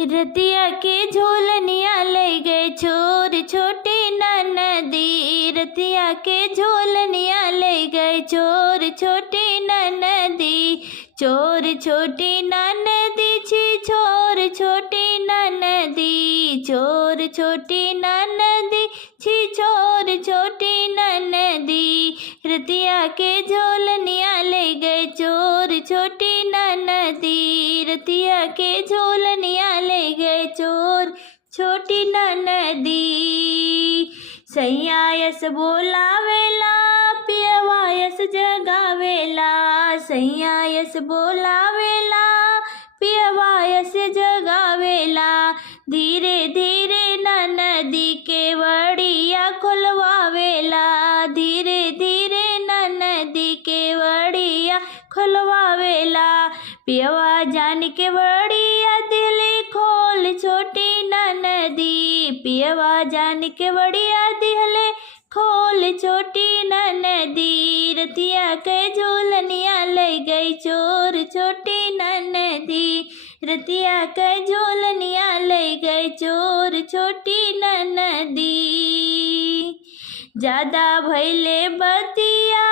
रतिया के झोलनिया ले गए चोर छोटी ननदी। रतिया के झोलनिया ले गए चोर छोटी ननदी। चोर छोटी ननदी छी चोर छोटी ननदी। चोर छोटी ननदी छी चोर छोटी ननदी। रतिया के झोलनिया ले गए चोर छोटी ननदी। रतिया के झोलनिया ले गए चोर छोटी ननदी। सैयायस बोलावेला पियवायस जगावेला। सैयायस बोलावेला पियवायस जगावेला। धीरे धीरे ननदी के वड़िया खुलवावेला। धीरे धीरे ननदी के वड़िया खुलवावेला। पियवा जान के वड़िया दिली खोल छोटी ननदी। पियवा जान के वड़िया दिहले खोल छोटी ननदी। रतिया के झोलनिया ले गई चोर छोटी ननदी। रतिया के झोलनिया ले गई चोर छोटी ननदी। ज्यादा भैले बतिया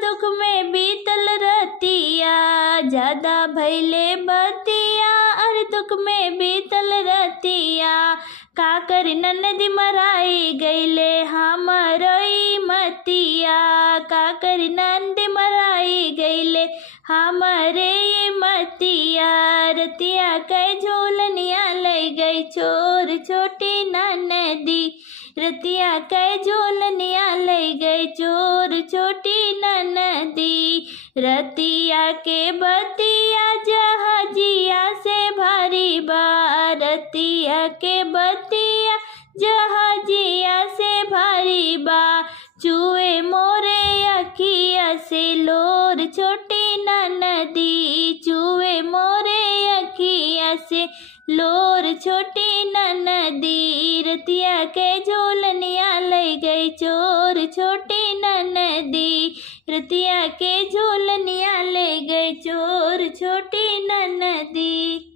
दुख में बीतल रतिया। ज्यादा भैले बतिया और दुख में बीतल रतिया। का कर ननदी मराई गईले हमरई मतिया। का कर नंदी मराई गईले हमरे मतिया। रतिया के झोलनिया ले गई चोर छोटी ननदी। रतिया के झोलनिया ले गई चोर छोटी ननदी। रतिया के बतिया जहाजिया से भारी बा। रतिया के बतिया जहाजिया से भारी बा। चूहे मोरे अखिया से लोर छोटी ननदी। चूहे मोरे अखिया से लोर छोटी ननदी। रतिया के झोलनिया ले गई चोर छोटी ननदी। रतिया के झोलनिया ले गई चोर छोटी ननदी।